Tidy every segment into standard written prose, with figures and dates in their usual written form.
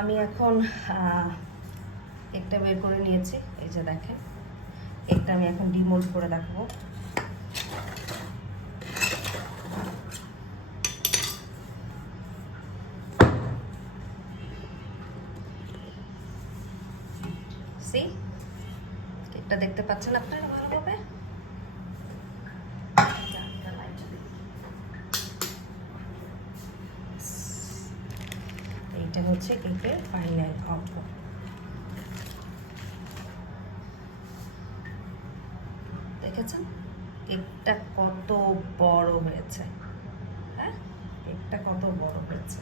আমি এখন একটা বের করে নিয়েছি, এই যে দেখেন একটা আমি এখন ডিমোল্ড করে দেখাবো। সি কেকটা দেখতে পাচ্ছেন আপনারা ভালোভাবে? এইটা হচ্ছে কেকের ফাইনাল আউটকাম। দেখেছেন কেকটা কত বড় হয়েছে? হ্যাঁ, কেকটা কত বড় হয়েছে।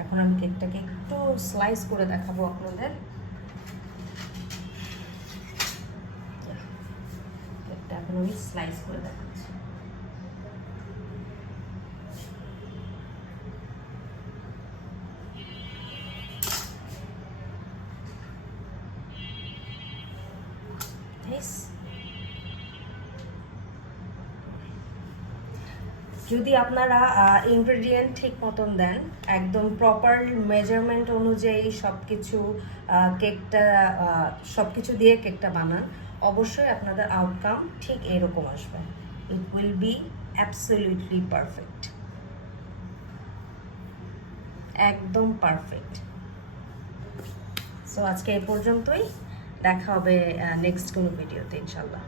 এখন আমি কেকটাকে একটু স্লাইস করে দেখাবো আপনাদের। কেকটা এখন আমি স্লাইস করে দেখাচ্ছি। যদি আপনারা ইনগ্রেডিয়েন্ট ঠিক মতন দেন, একদম প্রপার মেজারমেন্ট অনুযায়ী সব কিছু দিয়ে কেকটা বানান, অবশ্যই আপনাদের আউটকাম ঠিক এরকম আসবে। It will be absolutely perfect, একদম পারফেক্ট। সো আজকে এই পর্যন্তই, দেখা হবে নেক্সট কোনো ভিডিওতে ইনশাল্লাহ।